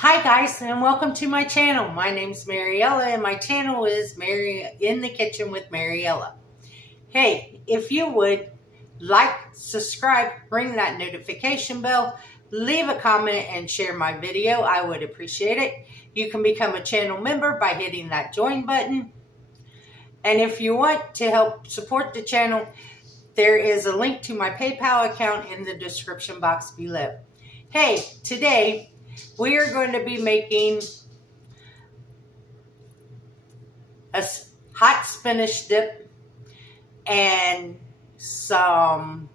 Hi guys, and welcome to my channel. My name's Mariella and my channel is Mary in the Kitchen with Mariella. Hey, if you would like, subscribe, ring that notification bell, leave a comment and share my video, I would appreciate it. You can become a channel member by hitting that join button. And if you want to help support the channel, there is a link to my PayPal account in the description box below. Hey, today we are going to be making a hot spinach dip and some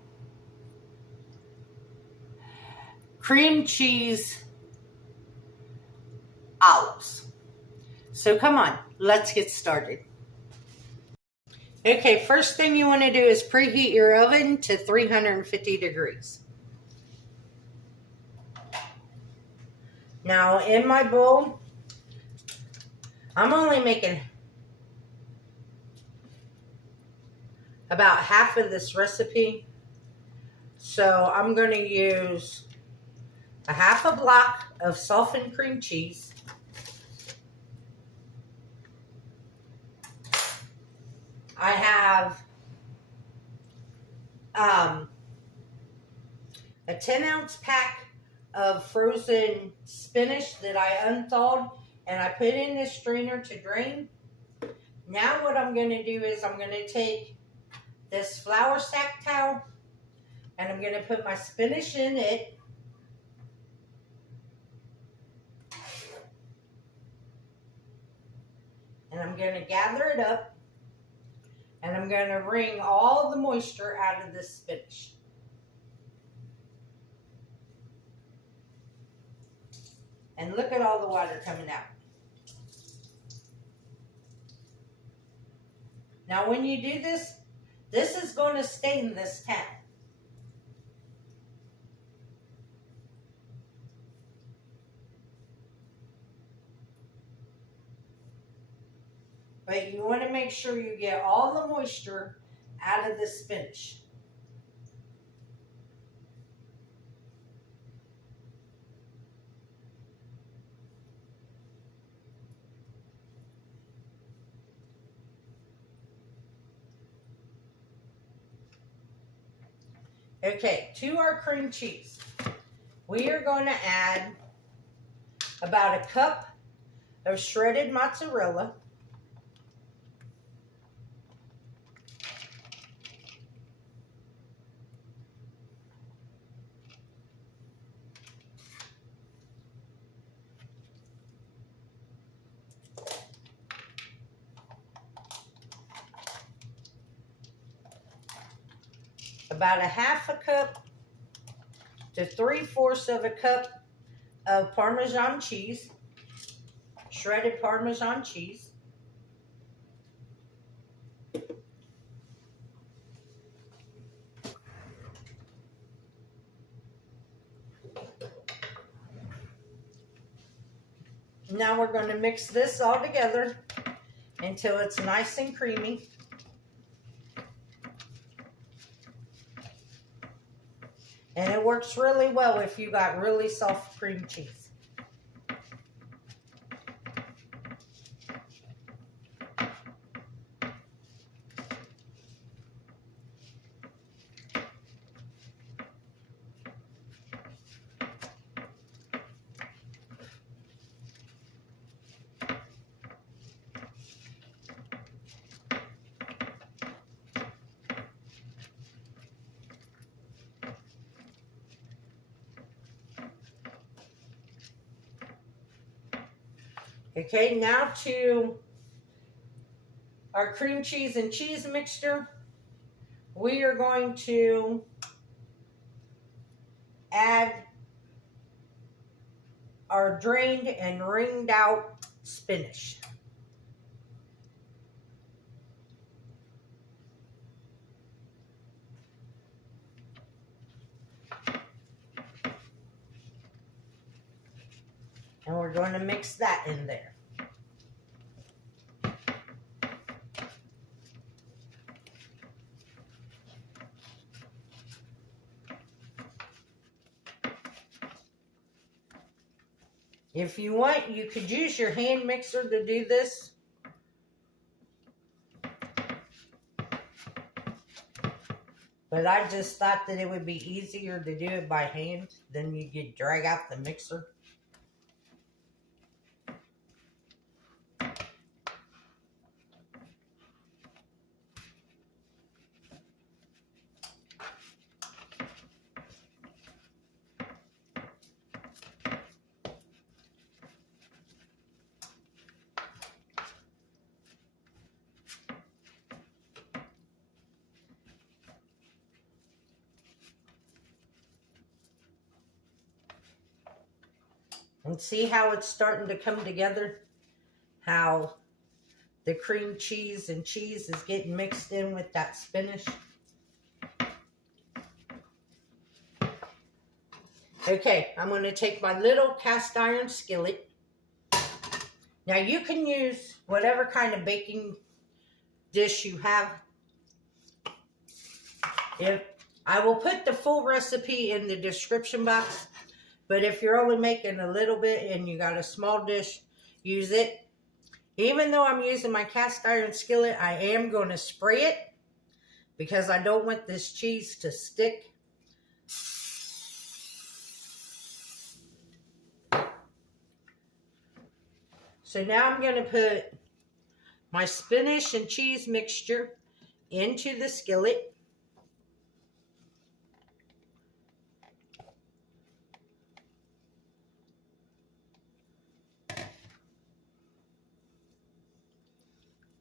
cream cheese olives. So come on, let's get started. Okay, first thing you want to do is preheat your oven to 350 degrees. Now in my bowl, I'm only making about half of this recipe. So I'm going to use a half a block of softened cream cheese. I have a 10-ounce pack of frozen spinach that I unthawed and I put in the strainer to drain. Now what I'm going to do is I'm going to take this flour sack towel and I'm going to put my spinach in it. And I'm going to gather it up and I'm going to wring all the moisture out of this spinach. And look at all the water coming out. Now when you do this, this is going to stain this towel. But you want to make sure you get all the moisture out of the spinach. Okay, to our cream cheese, we are going to add about a cup of shredded mozzarella, about a half a cup to 3/4 of a cup of Parmesan cheese, shredded Parmesan cheese. Now we're going to mix this all together until it's nice and creamy. And it works really well if you got really soft cream cheese. Okay, now to our cream cheese and cheese mixture, we are going to add our drained and wringed out spinach. And we're going to mix that in there. If you want, you could use your hand mixer to do this. But I just thought that it would be easier to do it by hand than you could drag out the mixer. And see how it's starting to come together? How the cream cheese and cheese is getting mixed in with that spinach. Okay, I'm going to take my little cast iron skillet. Now you can use whatever kind of baking dish you have. I will put the full recipe in the description box. But if you're only making a little bit and you got a small dish, use it. Even though I'm using my cast iron skillet, I am going to spray it because I don't want this cheese to stick. So now I'm going to put my spinach and cheese mixture into the skillet.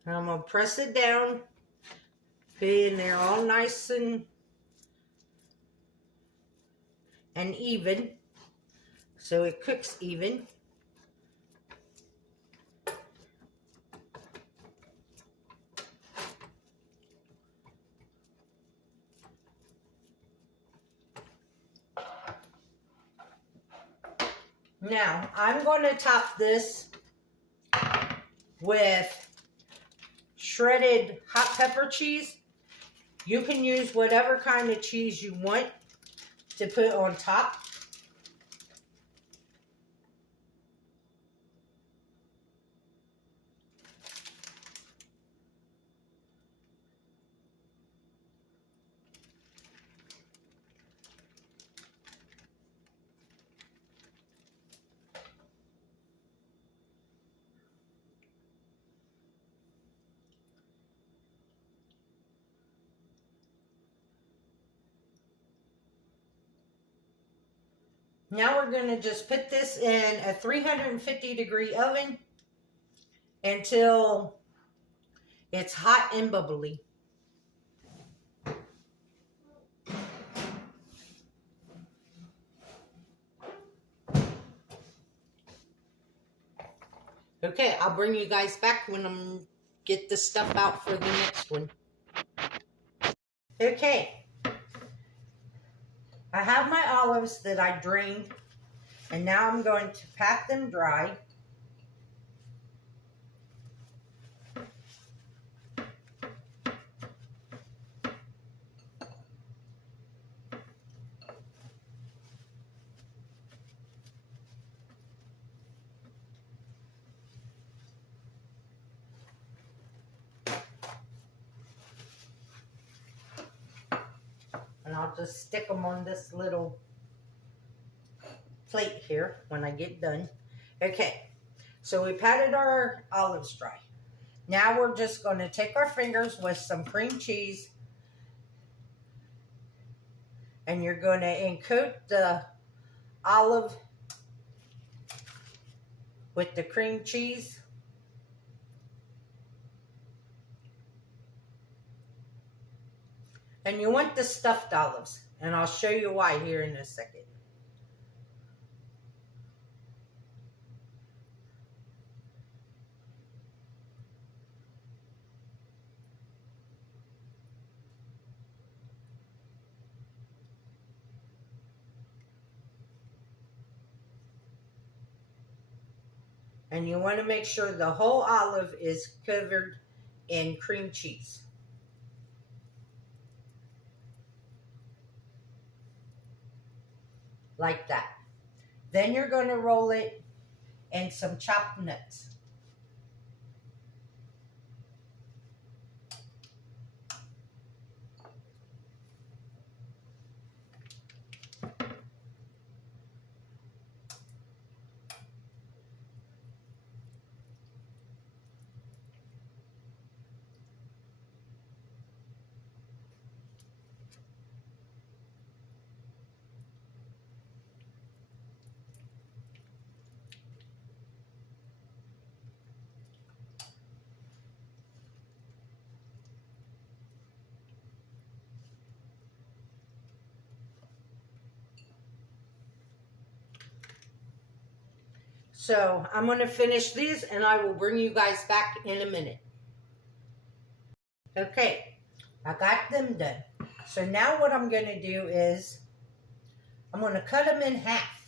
And I'm going to press it down, put it in there all nice and even, so it cooks even. Now, I'm going to top this with shredded hot pepper cheese. You can use whatever kind of cheese you want to put on top. Now we're going to just put this in a 350-degree oven until it's hot and bubbly. Okay, I'll bring you guys back when I get the stuff out for the next one. Okay. I have my olives that I drained, and now I'm going to pat them dry. And I'll just stick them on this little plate here when I get done. Okay, so we patted our olives dry. Now we're just going to take our fingers with some cream cheese, and you're going to encoat the olive with the cream cheese. And you want the stuffed olives, and I'll show you why here in a second. And you want to make sure the whole olive is covered in cream cheese. Like that. Then you're going to roll it and some chopped nuts. So I'm going to finish these and I will bring you guys back in a minute. Okay, I got them done. So now what I'm going to do is I'm going to cut them in half.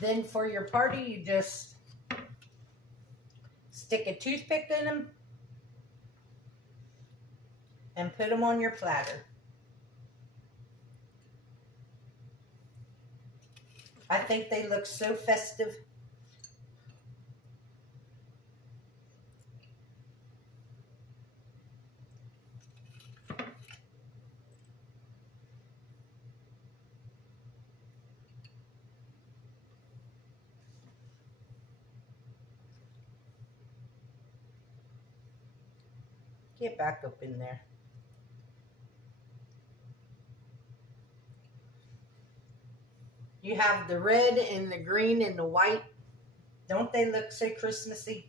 Then for your party, you just stick a toothpick in them and put them on your platter. I think they look so festive. Get back up in there. You have the red and the green and the white. Don't they look so Christmassy?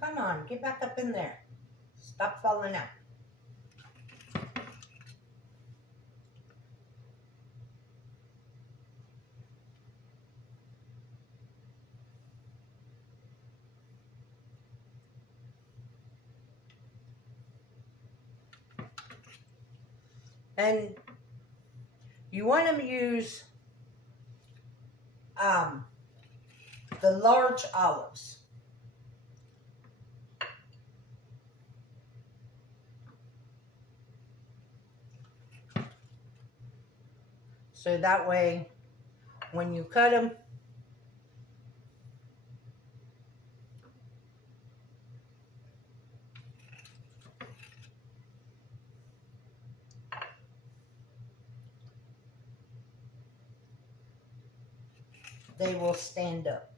Come on, get back up in there. Stop falling out. And you want to use the large olives. So that way, when you cut them, they will stand up.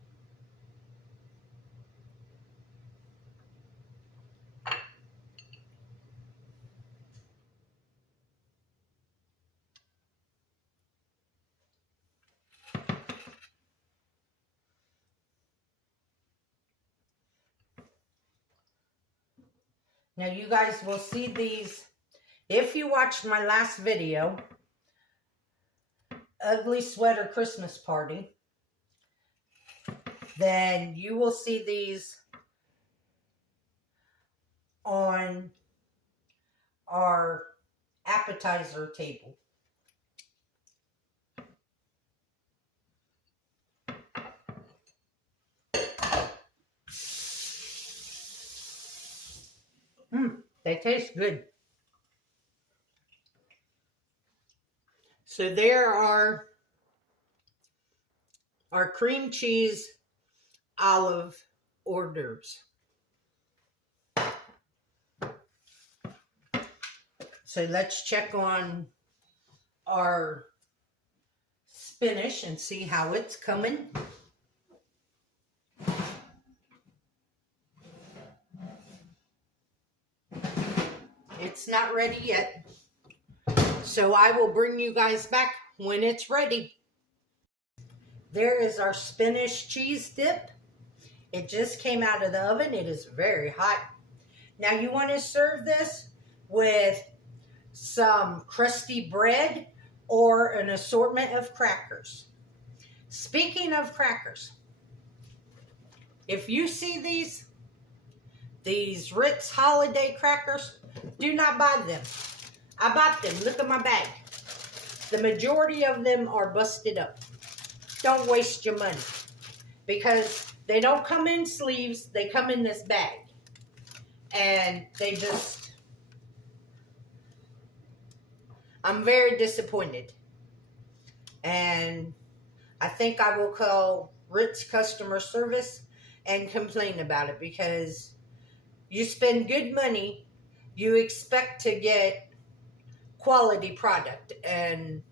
Now you guys will see these, if you watched my last video, Ugly Sweater Christmas Party, then you will see these on our appetizer table. They taste good. So there are our cream cheese olive hors d'oeuvres. So let's check on our spinach and see how it's coming. It's not ready yet, so I will bring you guys back when it's ready. There is our spinach cheese dip. It just came out of the oven. It is very hot. Now you want to serve this with some crusty bread or an assortment of crackers. Speaking of crackers, if you see these Ritz holiday crackers, do not buy them. I bought them. Look at my bag. The majority of them are busted up. Don't waste your money because they don't come in sleeves. They come in this bag. And they just... I'm very disappointed. And I think I will call Ritz customer service and complain about it because you spend good money, you expect to get quality product, and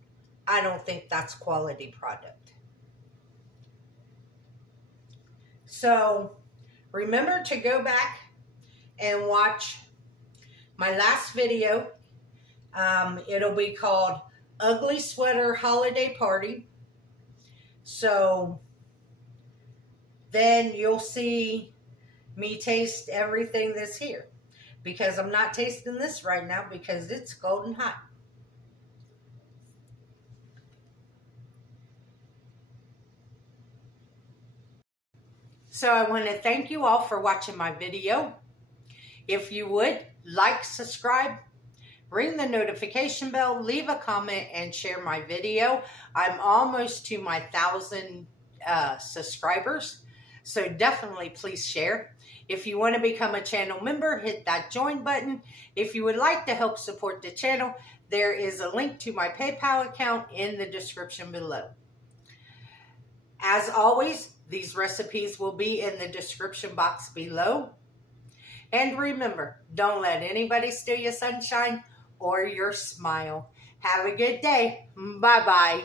I don't think that's quality product. So remember to go back and watch my last video. It'll be called Ugly Sweater Holiday Party. So then you'll see me taste everything that's here, because I'm not tasting this right now because it's golden hot. So I want to thank you all for watching my video. If you would, like, subscribe, ring the notification bell, leave a comment, and share my video. I'm almost to my 1,000 subscribers, so definitely please share. If you want to become a channel member, hit that join button. If you would like to help support the channel, there is a link to my PayPal account in the description below. As always, these recipes will be in the description box below. And remember, don't let anybody steal your sunshine or your smile. Have a good day. Bye-bye.